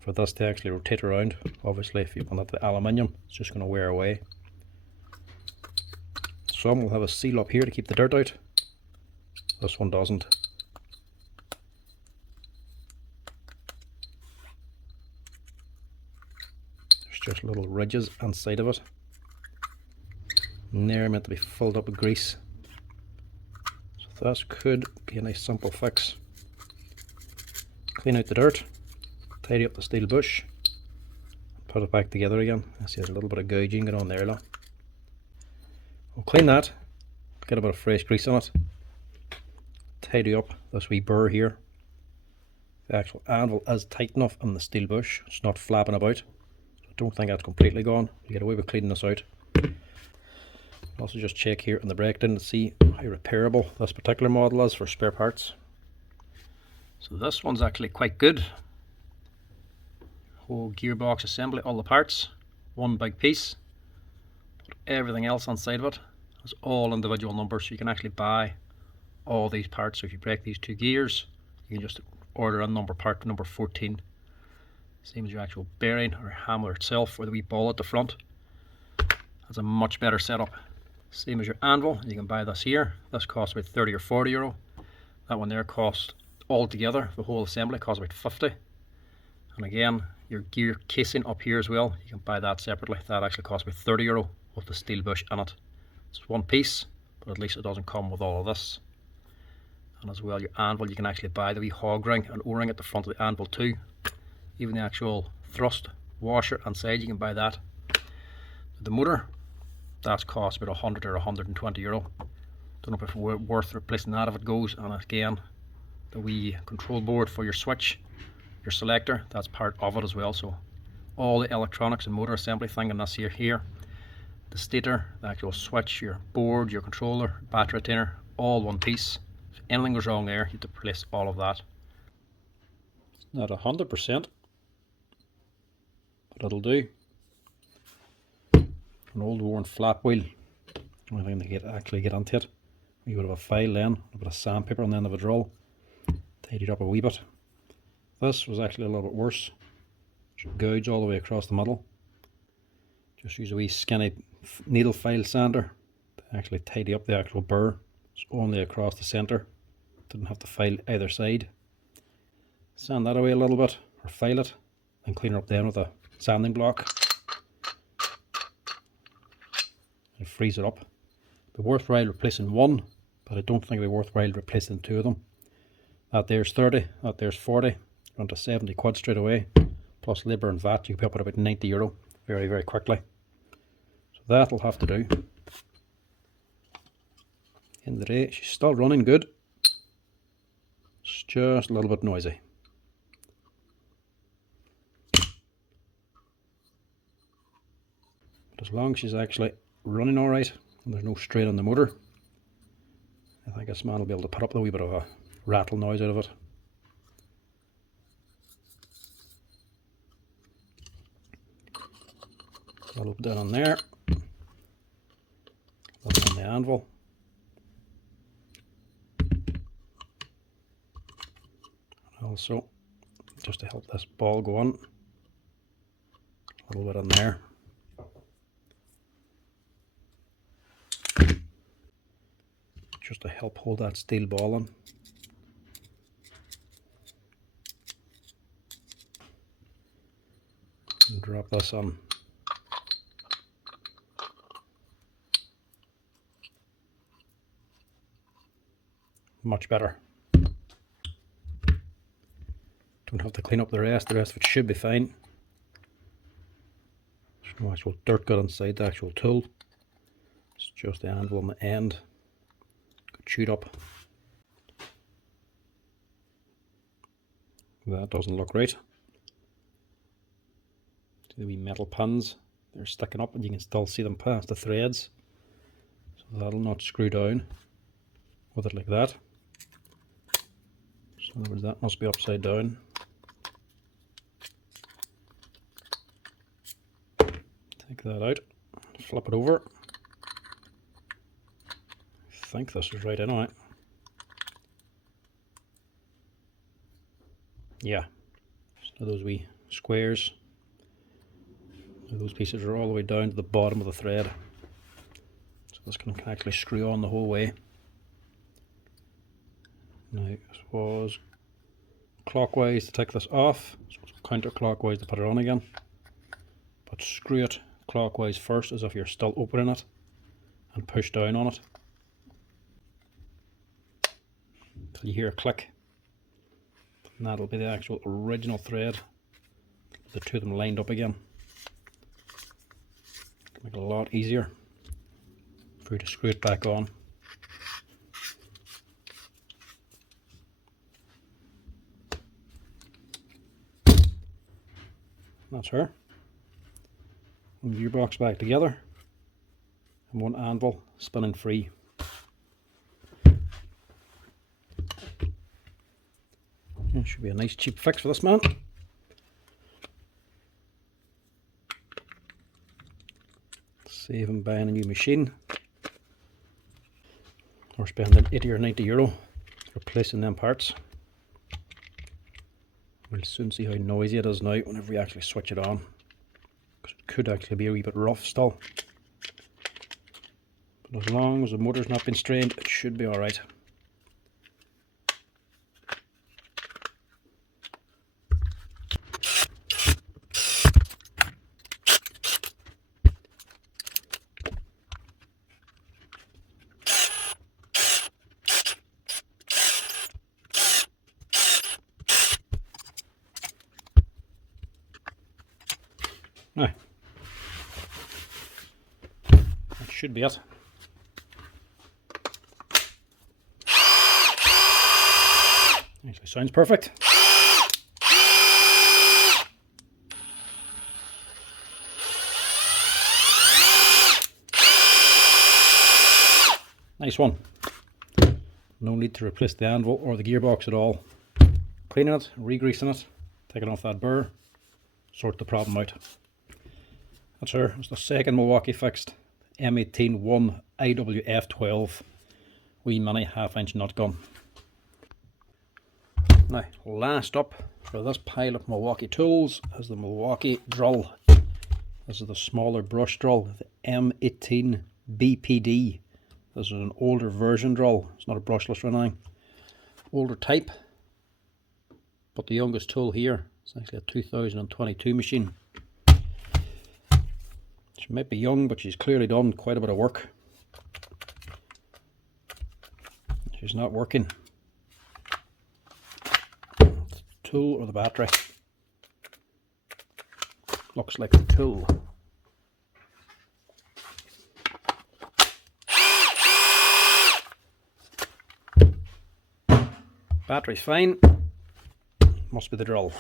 for this to actually rotate around. Obviously if you put it to aluminium, it's just going to wear away. Some will have a seal up here to keep the dirt out. This one doesn't. There's just little ridges inside of it. And they're meant to be filled up with grease. So this could be a nice simple fix. Clean out the dirt, tidy up the steel bush, put it back together again. I see there's a little bit of gouging going on there. Look. We'll clean that, get a bit of fresh grease on it, tidy up this wee burr here. The actual anvil is tight enough on the steel bush, it's not flapping about. I don't think that's completely gone. You get away with cleaning this out. Also just check here on the breakdown to see how repairable this particular model is for spare parts. So this one's actually quite good. Whole gearbox assembly, all the parts, one big piece. Put everything else inside of it. It's all individual numbers, so you can actually buy all these parts. So if you break these two gears, you can just order a number part, number 14. Same as your actual bearing or hammer itself, or the wee ball at the front. That's a much better setup. Same as your anvil, you can buy this here. This costs about 30 or 40 euro. That one there cost altogether, the whole assembly costs about 50. And again, your gear casing up here as well, you can buy that separately. That actually costs about 30 euro with the steel bush in it. It's one piece, but at least it doesn't come with all of this. And as well, your anvil, you can actually buy the wee hog ring and O-ring at the front of the anvil too. Even the actual thrust washer inside, you can buy that. The motor, that's cost about 100 or 120 euro. Don't know if it's worth replacing that if it goes. And again, the wee control board for your switch, your selector, that's part of it as well. So all the electronics and motor assembly thing in this here, the stator, the actual switch, your board, your controller, battery retainer, all one piece. If anything goes wrong there, you have to replace all of that. It's not 100%, but it'll do. An old worn flap wheel. Only thing to actually get onto it. You would have a file then, a bit of sandpaper on the end of a drill. Tidied up a wee bit. This was actually a little bit worse. Just gouge all the way across the middle. Just use a wee skinny needle file sander to actually tidy up the actual burr. It's only across the centre. Didn't have to file either side. Sand that away a little bit, or file it, and clean it up then with a sanding block. And freeze it up. It'd be worthwhile replacing one, but I don't think it'd be worthwhile replacing two of them. That there's 30, that there's 40, you're onto 70 quid straight away. Plus labour and VAT, you can be up at about 90 euro very, very quickly. So that'll have to do. End of the day, she's still running good. It's just a little bit noisy. But as long as she's actually running alright and there's no strain on the motor, I think this man will be able to put up a wee bit of a rattle noise out of it. A little bit down on there, a little on the anvil. And also, just to help this ball go on, a little bit on there. Just to help hold that steel ball in. And drop this on. Much better. Don't have to clean up the rest of it should be fine. There's no actual dirt got inside the actual tool. It's just the anvil on the end. Chewed up. That doesn't look right. See the wee metal pins, they're sticking up and you can still see them past the threads. So that'll not screw down with it like that. So in other words, that must be upside down. Take that out, flip it over. I think this is right anyway. Yeah, so those wee squares. Those pieces are all the way down to the bottom of the thread, so this can actually screw on the whole way. Now this was clockwise to take this off, so it's counterclockwise to put it on again, but screw it clockwise first as if you're still opening it and push down on it until you hear a click, and that'll be the actual original thread, the two of them lined up again. Make it a lot easier for you to screw it back on. That's her. One gearbox back together and one anvil spinning free. It should be a nice cheap fix for this man. Save him buying a new machine or spending 80 or 90 euro replacing them parts. We'll soon see how noisy it is now whenever we actually switch it on, because it could actually be a wee bit rough still. But as long as the motor's not been strained, it should be alright. Now, that should be it. Actually sounds perfect. Nice one. No need to replace the anvil or the gearbox at all. Cleaning it, re-greasing it, taking off that burr, sort the problem out. That's her. It's the second Milwaukee fixed M18-1 IWF-12 wee mini 1/2 nut gun. Now, last up for this pile of Milwaukee tools is the Milwaukee drill. This is the smaller brush drill, the M18 BPD. This is an older version drill. It's not a brushless or anything. Older type, but the youngest tool here is actually a 2022 machine. She might be young, but she's clearly done quite a bit of work. She's not working. It's the tool or the battery? Looks like the tool. Battery's fine. Must be the drill.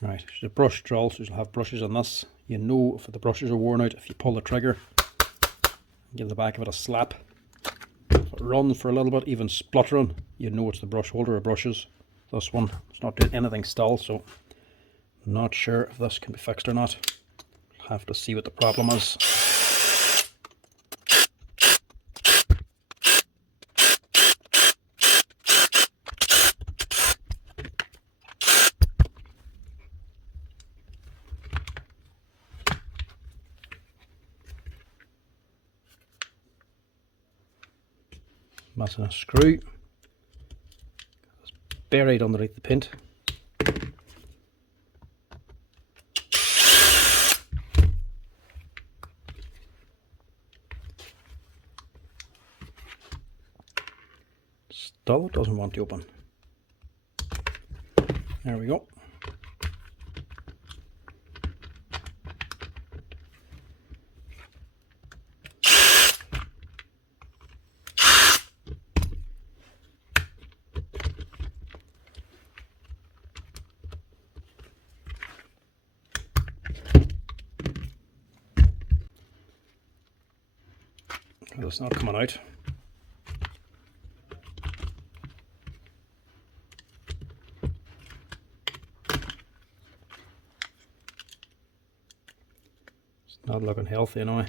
Right, she's a brush drill, so she'll have brushes on this. You know if the brushes are worn out if you pull the trigger. Give the back of it a slap. If it runs for a little bit, even spluttering, you know it's the brush holder or brushes. This one, it's not doing anything still, so I'm not sure if this can be fixed or not. I'll have to see what the problem is. Missing a screw. It's buried underneath the paint. Still doesn't want to open. There we go. It's not coming out. It's not looking healthy anyway.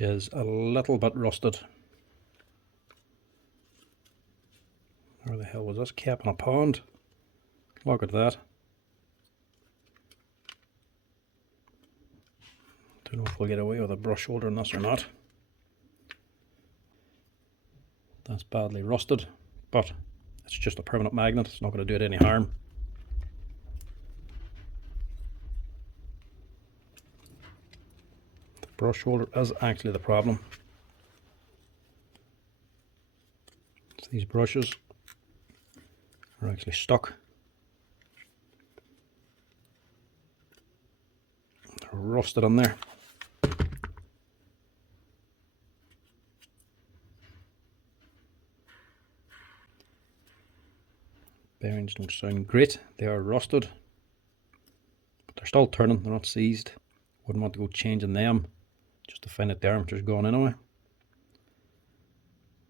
which is a little bit rusted. Where the hell was this? Cap in a pond. Look at that. Don't know if we'll get away with a brush holder on this or not. That's badly rusted, but it's just a permanent magnet. It's not going to do it any harm. The brush holder is actually the problem. So these brushes are actually stuck. They're rusted on there. Bearings don't sound great. They are rusted, but they're still turning. They're not seized. Wouldn't want to go changing them just to find that the armature's gone anyway.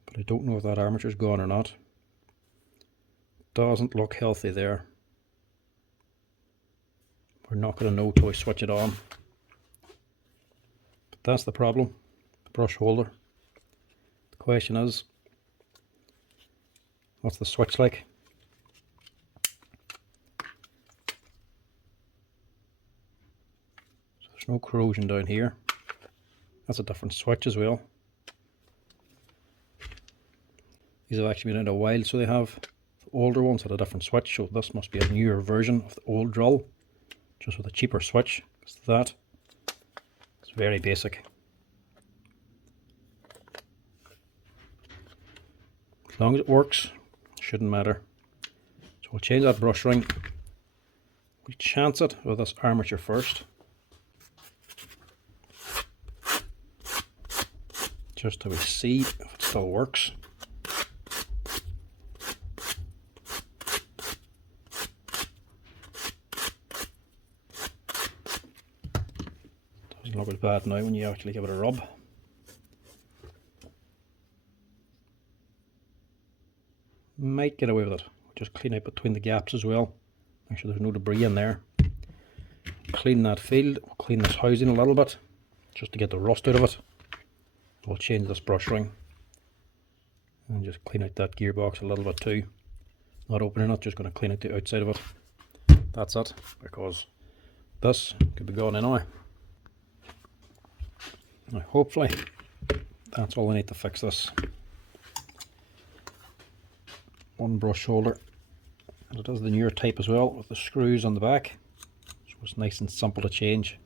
But I don't know if that armature's gone or not. Doesn't look healthy there. We're not going to know till we switch it on. But that's the problem. The brush holder. The question is, what's the switch like? There's no corrosion down here. That's a different switch as well. These have actually been out a while, so they have. The older ones had a different switch, so this must be a newer version of the old drill, just with a cheaper switch. It's that. It's very basic. As long as it works, shouldn't matter. So we'll change that brush ring. We'll chance it with this armature first, just so we see if it still works. Doesn't look as bad now when you actually give it a rub. Might get away with it. Just clean out between the gaps as well. Make sure there's no debris in there. Clean that field. We'll clean this housing a little bit, just to get the rust out of it. We'll change this brush ring and just clean out that gearbox a little bit too. Not opening it, just going to clean out the outside of it. That's it, because this could be gone anyway. Now hopefully that's all I need to fix this. One brush holder, and it is the newer type as well, with the screws on the back, so it's nice and simple to change.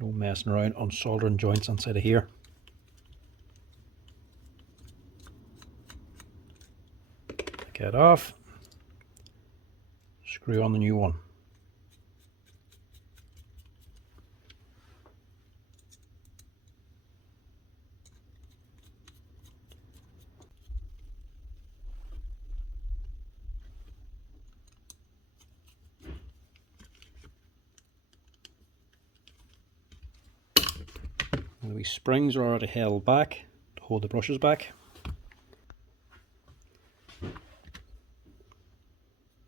No messing around on soldering joints inside of here. Take it off, screw on the new one. And the wee springs are already held back to hold the brushes back.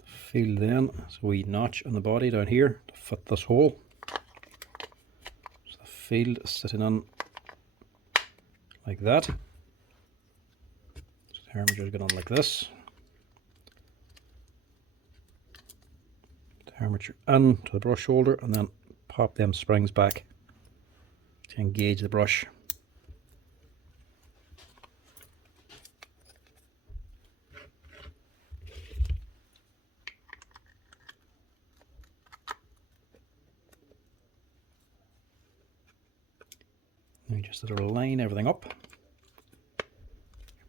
Feel then, there's a wee notch on the body down here to fit this hole. So the field is sitting on like that. So the armature's going on like this. The armature into the brush holder and then pop them springs back to engage the brush. Now you just sort of line everything up. Your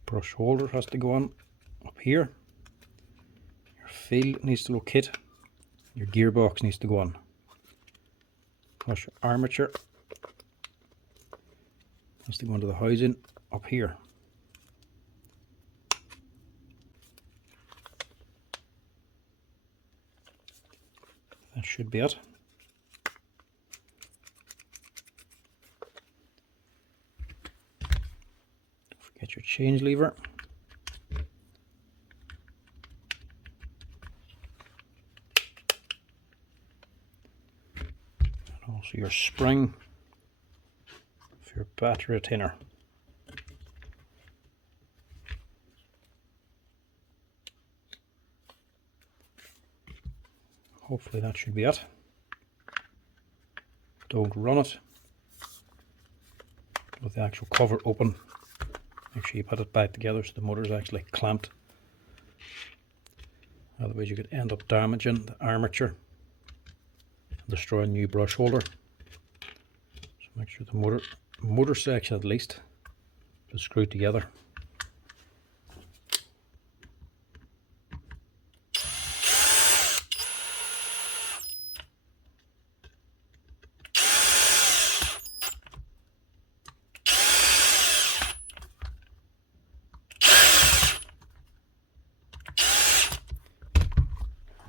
brush holder has to go on up here. Your field needs to locate. Your gearbox needs to go on. Plus your armature has to go into the housing up here. That should be it. Don't forget your change lever. And also your spring. battery retainer. Hopefully that should be it. Don't run it with the actual cover open. Make sure you put it back together so the motor is actually clamped. Otherwise you could end up damaging the armature and destroying a new brush holder. So make sure the motor section at least is screwed together.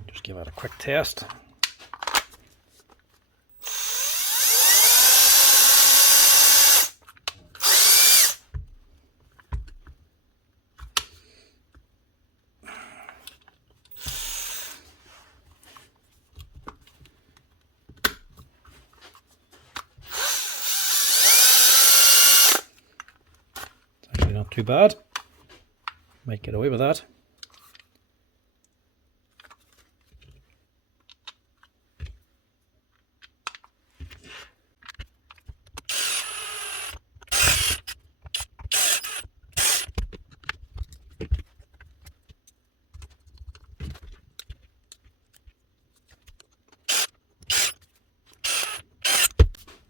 Just give it a quick test. Not too bad. Might get away with that.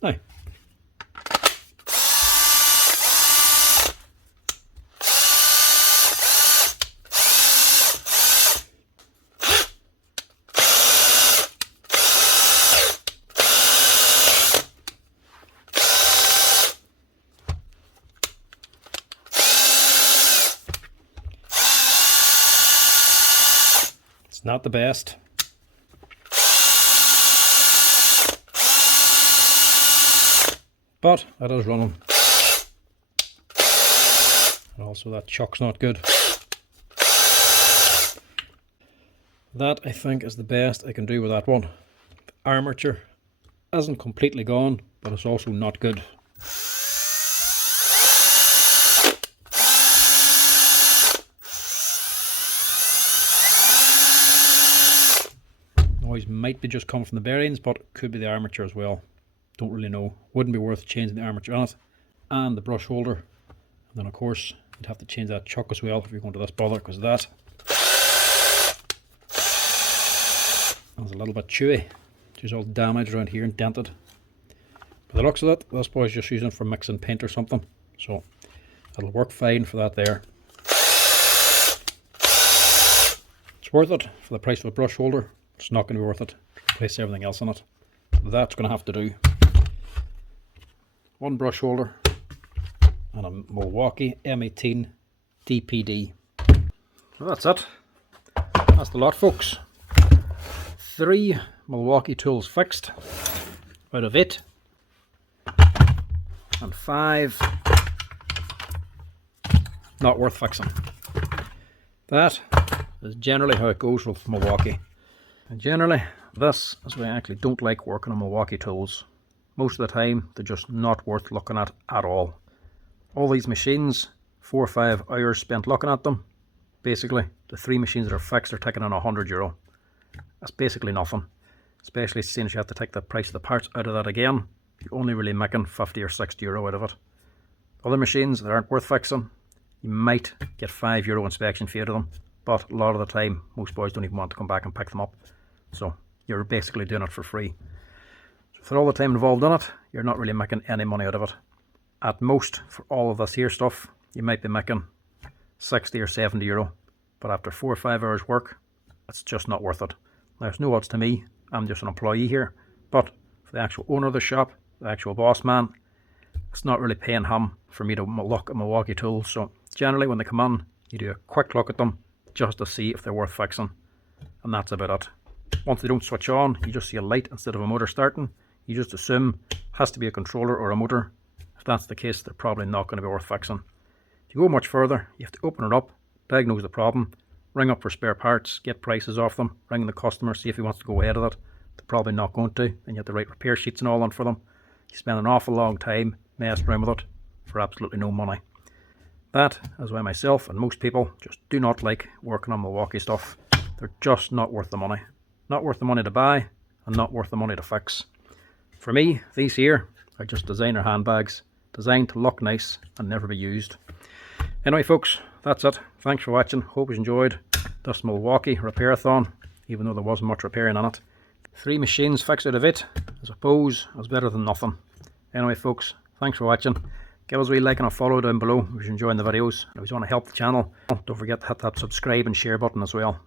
Now, it's not the best. But it is running. And also that chuck's not good. That I think is the best I can do with that one. The armature isn't completely gone, but it's also not good. Noise might be just coming from the bearings, but it could be the armature as well. Don't really know. Wouldn't be worth changing the armature on it and the brush holder. And then of course you'd have to change that chuck as well if you're going to this bother, because that is a little bit chewy. It's all damaged around here and dented. By the looks of it, this boy's just using it for mixing paint or something, so it'll work fine for that there. It's worth it for the price of a brush holder. It's not going to be worth it to replace everything else in it. That's going to have to do. One brush holder and a Milwaukee M18 DPD. So that's it. That's the lot, folks. 3 Milwaukee tools fixed out of 8, and 5 not worth fixing. That is generally how it goes with Milwaukee. And generally, this is why I actually don't like working on Milwaukee tools. Most of the time, they're just not worth looking at all. All these machines, 4 or 5 hours spent looking at them. Basically, the 3 machines that are fixed are taking on €100. That's basically nothing. Especially since you have to take the price of the parts out of that again. You're only really making €50 or €60 out of it. Other machines that aren't worth fixing, you might get €5 inspection fee out of them. But a lot of the time, most boys don't even want to come back and pick them up. So you're basically doing it for free. So for all the time involved in it, you're not really making any money out of it. At most, for all of this here stuff, you might be making €60 or €70. But after 4 or 5 hours work, it's just not worth it. Now, it's no odds to me. I'm just an employee here. But for the actual owner of the shop, the actual boss man, it's not really paying him for me to look at Milwaukee tools. So generally when they come in, you do a quick look at them just to see if they're worth fixing. And that's about it. Once they don't switch on, you just see a light instead of a motor starting. You just assume it has to be a controller or a motor. If that's the case, they're probably not going to be worth fixing. If you go much further, you have to open it up, diagnose the problem, ring up for spare parts, get prices off them, ring the customer, see if he wants to go ahead of it. They're probably not going to, and you have to write repair sheets and all on for them. You spend an awful long time messing around with it for absolutely no money. That is why myself and most people just do not like working on Milwaukee stuff. They're just not worth the money. Not worth the money to buy, and not worth the money to fix. For me, these here are just designer handbags, designed to look nice and never be used. Anyway folks, that's it. Thanks for watching. Hope you enjoyed this Milwaukee repairathon, even though there wasn't much repairing on it. 3 machines fixed out of it, I suppose, is better than nothing. Anyway folks, thanks for watching. Give us a wee like and a follow down below if you're enjoying the videos. And if you want to help the channel, don't forget to hit that subscribe and share button as well.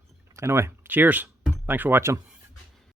Anyway, cheers. Thanks for watching.